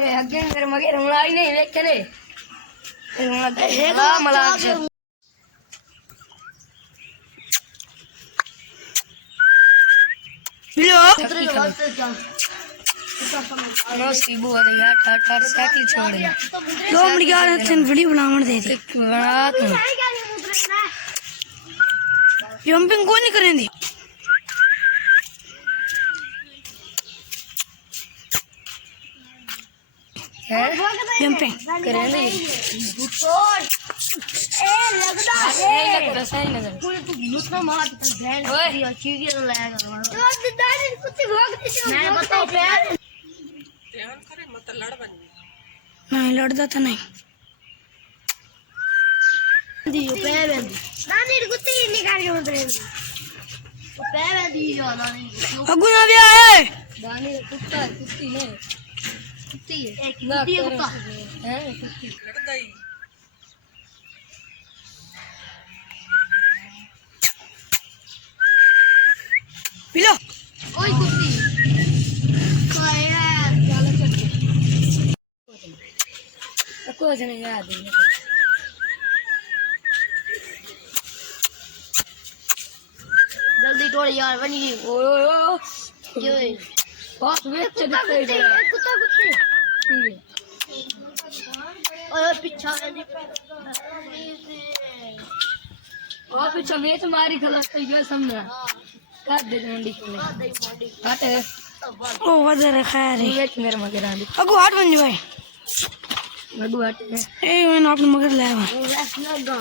ए अगे मेरे मगे रंगलाई नहीं देख के ले हाँ मलाक से बिलो नो सीबू आ गया ठाठ साइकिल छोड़ गया 2 मिनट यार तेन वीडियो बनावन दे दे बना तू जंपिंग कौन नहीं करेंदी है जंपिंग करेंदी ए लगदा ए सही नजर पूरे तू लुटना मार बहन ओए चीज़ तो लाएगा तो दादी कुत्ते भोगते थे मैं बताओ प्यार ध्यान करे मत लड़ बन नहीं लड़दा तो नहीं दियो पैर नानी कुत्ते निकाल के मत रहे पैर दियो नानी अगु ना भी आए दानी कुत्ता कुत्ती नहीं कुत्ती है एक कुत्ती है कुत्ता है कुत्ती लड़दा ही बिलो ओए कुत्ती ओए यार चलो चल कुछ नहीं याद है जल्दी तोड़ यार बनी गई ओए ओए ओए ये बहुत वेट दिखाई दे रहा है कुत्ता कुत्ते ओए पीछा और पीछे वेच मारी खलास तो ये समझा काट दे मंडी के हट ओ वजर खैर है वेच मेरे मगर आंदी अगु हाट बन जो भाई मगु हट ए मैंने अपने मगर लाया ओ वैसे ना